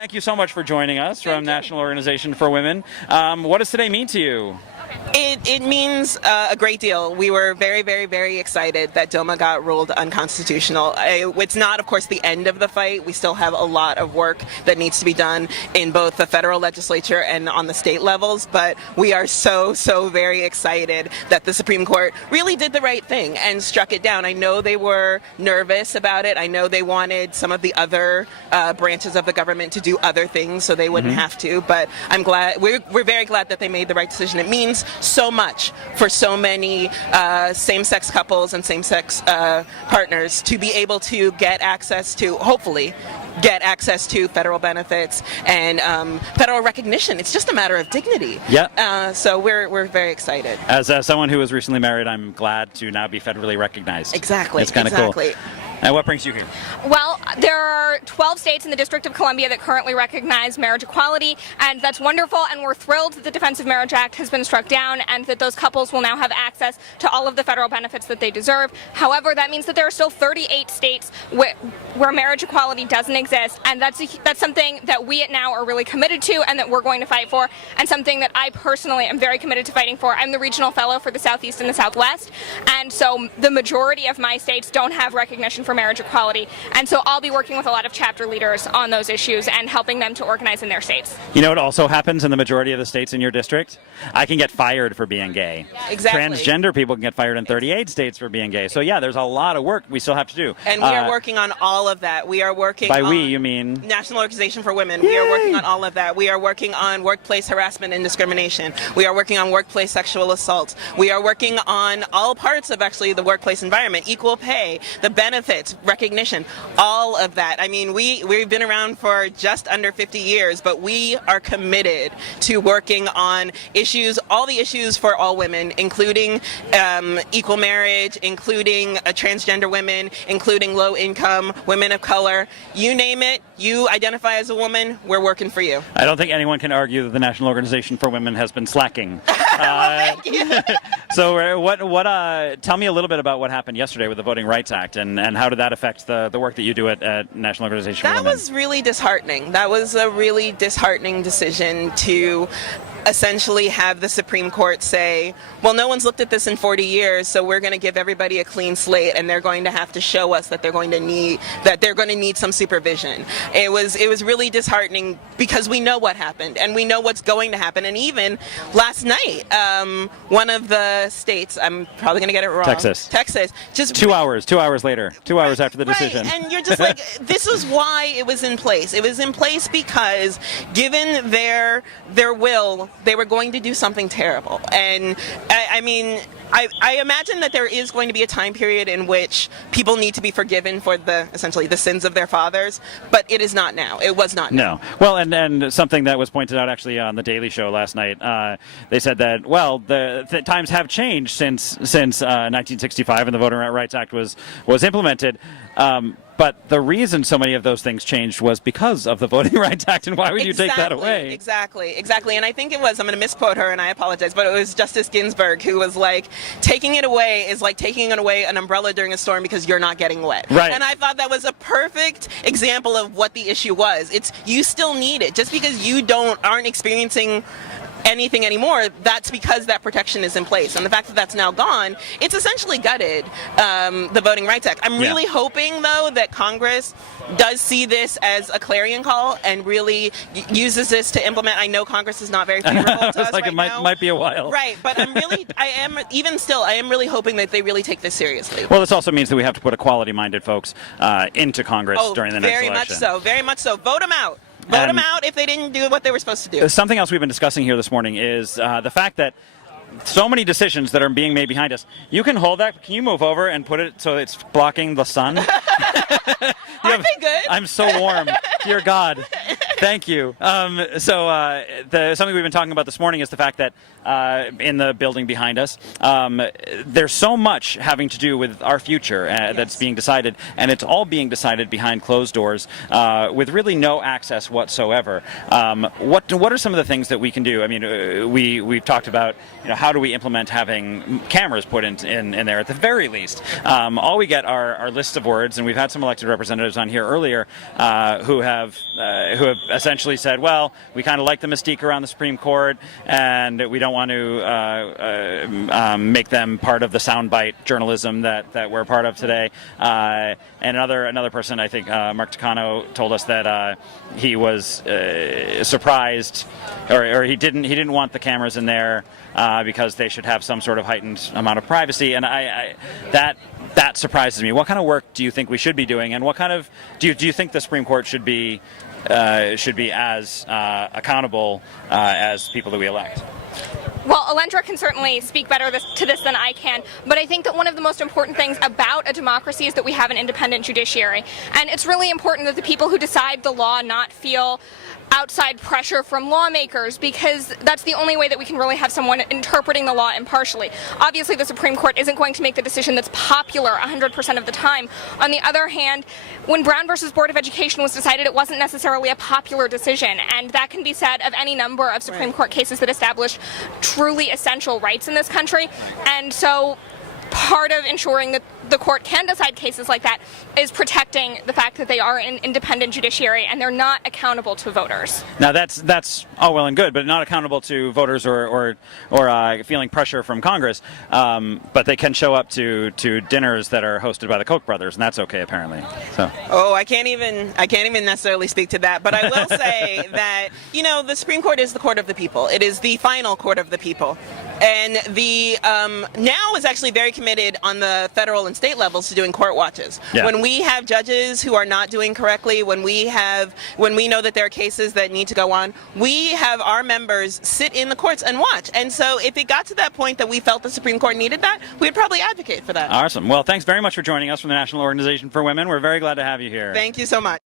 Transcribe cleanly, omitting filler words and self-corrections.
Thank you so much for joining us from National Organization for Women. What does today mean to you? It means a great deal. We were very, very, very excited that DOMA got ruled unconstitutional. It's not, of course, the end of the fight. We still have a lot of work that needs to be done in both the federal legislature and on the state levels, but we are so very excited that the Supreme Court really did the right thing and struck it down. I know they were nervous about it. I know they wanted some of the other branches of the government to do other things so they wouldn't have to, but I'm glad, we're very glad that they made the right decision. It means so much for so many same-sex couples and same-sex partners to be able to get access to, hopefully, get access to federal benefits and federal recognition. It's just a matter of dignity. Yeah. So we're very excited. As someone who was recently married, I'm glad to now be federally recognized. Exactly. It's kind of cool. And what brings you here? Well, there are 12 states in the District of Columbia that currently recognize marriage equality, and that's wonderful, and we're thrilled that the Defense of Marriage Act has been struck down and that those couples will now have access to all of the federal benefits that they deserve. However, that means that there are still 38 states where marriage equality doesn't exist, and that's something that we at NOW are really committed to and that we're going to fight for, and something that I personally am very committed to fighting for. I'm the regional fellow for the Southeast and the Southwest, and so the majority of my states don't have recognition for marriage equality, and so I'll be working with a lot of chapter leaders on those issues and helping them to organize in their states. You know what also happens in the majority of the states in your district? I can get fired for being gay. Exactly. Transgender people can get fired in 38 states for being gay. So yeah, there's a lot of work we still have to do. And we are working on all of that. We are working by on we, you mean? National Organization for Women. Yay! We are working on all of that. We are working on workplace harassment and discrimination. We are working on workplace sexual assault. We are working on all parts of actually the workplace environment, equal pay, the benefits, recognition, all of that. I mean, we've been around for just under 50 years, but we are committed to working on issues, all the issues for all women, including equal marriage, including transgender women, including low income, women of color, you name it, you identify as a woman, we're working for you. I don't think anyone can argue that the National Organization for Women has been slacking. Thank you. So tell me a little bit about what happened yesterday with the Voting Rights Act and how did that affect the work that you do at National Organization for Women? That was really disheartening. That was a really disheartening decision to essentially have the Supreme Court say, well, no one's looked at this in 40 years, so we're going to give everybody a clean slate, and they're going to have to show us that they're going to need some supervision. It was really disheartening because we know what happened and we know what's going to happen. And even last night, one of the states, I'm probably going to get it wrong, Texas, just 2 hours later, 2 hours after the decision. Right. And you're just like, this is why it was in place. It was in place because given their will, they were going to do something terrible. And I mean, I imagine that there is going to be a time period in which people need to be forgiven for essentially the sins of their fathers, but it is not now. It was not now. No. Well, and something that was pointed out actually on the Daily Show last night, they said that, well, the times have changed since 1965 and the Voting Rights Act was implemented. But the reason so many of those things changed was because of the Voting Rights Act, and why would you take that away? Exactly. And I think it was, I'm going to misquote her and I apologize, but it was Justice Ginsburg who was like, taking it away is like taking away an umbrella during a storm because you're not getting wet. Right. And I thought that was a perfect example of what the issue was. It's, you still need it. Just because you aren't experiencing anything anymore, that's because that protection is in place. And the fact that that's now gone, it's essentially gutted the Voting Rights Act. I'm really hoping, though, that Congress does see this as a clarion call and really uses this to implement. I know Congress is not very favorable to us like right it might be a while. Right, but I am really hoping that they really take this seriously. Well, this also means that we have to put equality-minded folks into Congress during the next election. Very much so. Vote them out. Vote them out if they didn't do what they were supposed to do. Something else we've been discussing here this morning is the fact that so many decisions that are being made behind us. You can hold that. Can you move over and put it so it's blocking the sun? Aren't they good? I'm so warm. Dear God. Thank you. Something we've been talking about this morning is the fact that in the building behind us, there's so much having to do with our future that's being decided, and it's all being decided behind closed doors with really no access whatsoever. What are some of the things that we can do? I mean, we've talked about, how do we implement having cameras put in there at the very least? All we get are lists of words, and we've had some elected representatives on here earlier who have essentially said, well, we kind of like the mystique around the Supreme Court, and we don't want to make them part of the soundbite journalism that we're part of today. And another person, I think, Mark Takano, told us that he was surprised, or he didn't want the cameras in there because they should have some sort of heightened amount of privacy, and that surprises me. What kind of work do you think we should be doing, and what kind of do you think the Supreme Court should be as accountable as people that we elect? Well, Alendra can certainly speak better to this than I can, but I think that one of the most important things about a democracy is that we have an independent judiciary. And it's really important that the people who decide the law not feel outside pressure from lawmakers, because that's the only way that we can really have someone interpreting the law impartially. Obviously, the Supreme Court isn't going to make the decision that's popular 100% of the time. On the other hand, when Brown versus Board of Education was decided, it wasn't necessarily a popular decision, and that can be said of any number of Supreme Court cases that establish truly essential rights in this country. And so part of ensuring that the court can decide cases like that is protecting the fact that they are an independent judiciary and they're not accountable to voters. Now that's all well and good, but not accountable to voters or feeling pressure from Congress. But they can show up to dinners that are hosted by the Koch brothers, and that's okay apparently. So. Oh, I can't even necessarily speak to that, but I will say that the Supreme Court is the court of the people. It is the final court of the people. And the now is actually very committed on the federal and state levels to doing court watches. Yeah. When we have judges who are not doing correctly, when we know that there are cases that need to go on, we have our members sit in the courts and watch. And so if it got to that point that we felt the Supreme Court needed that, we'd probably advocate for that. Awesome. Well, thanks very much for joining us from the National Organization for Women. We're very glad to have you here. Thank you so much.